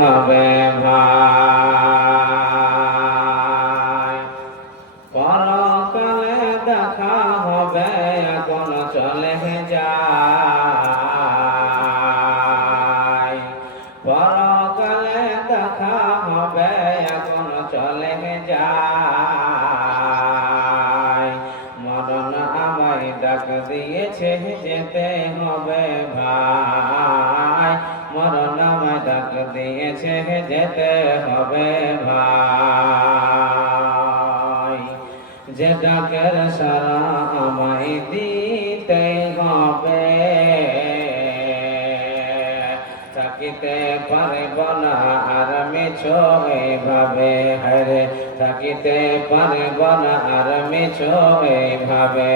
হবে ভাই। পরকালে দেখা হবে এখন চলে যায়, পরকালে দেখা হবে এখন চলে যায়। মরণ আমায় ডাক দিয়েছে যেতে হবে ভাই, মরণ আমায় ডাক দিয়েছে যেতে হবে ভাই। যে ডাকের সারা আমায় দিতে হবে, থাকিতে পারব না আর মিছো এইভাবে, হরে থাকিতে পারব না আর মিছো এইভাবে।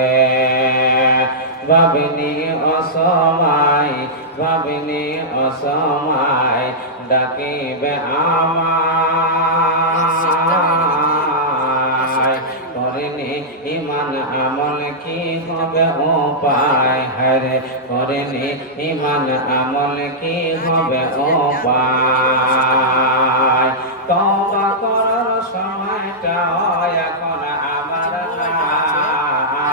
ভাবিনি অসময়, ভাবিনি অসময় ডাকিবে আমায়। করিনি ইমান আমল কি হবে উপায়, হরে করিনি ইমান আমল কি হবে উপায়। তওবা করার সময়টা এখন আমার নাই,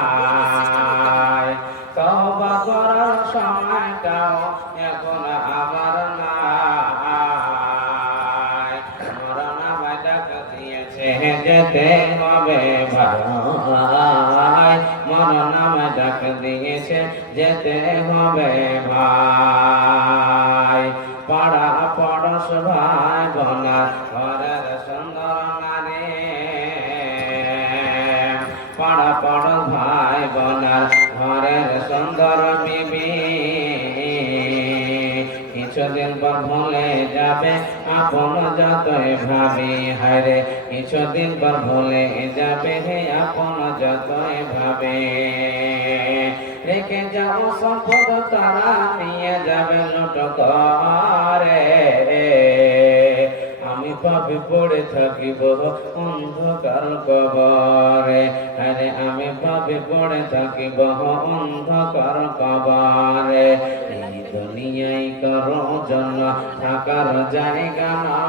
তওবা করার সময়টা এখন আমার নাই। মরণ আমায় ডাক দিয়েছে যেতে হবে ভাই, মরণ আমায় ডাক দিয়েছে যেতে হবে ভাই। পাড়া পড়শ ভাই বোনা ঘরের সুন্দর নারী, পাড়া পড়শ ভাই বোনার ঘরের সুন্দর বিবি, কিছুদিন পর ভুলে যাবে আপন যতই ভাবি, হায়রে কিছুদিন পর ভুলে যাবে আপন যতই ভাবে। রেখে যাও সম্পদ তারা নিয়ে যাবে লুট করে, আমি পাপে পড়ে থাকিব অন্ধকার কবরে, আরে আমি পাপে পড়ে থাকিব অন্ধকার কবরে। এই দুনিয়ায় কারো জন্য থাকার জায়গা না।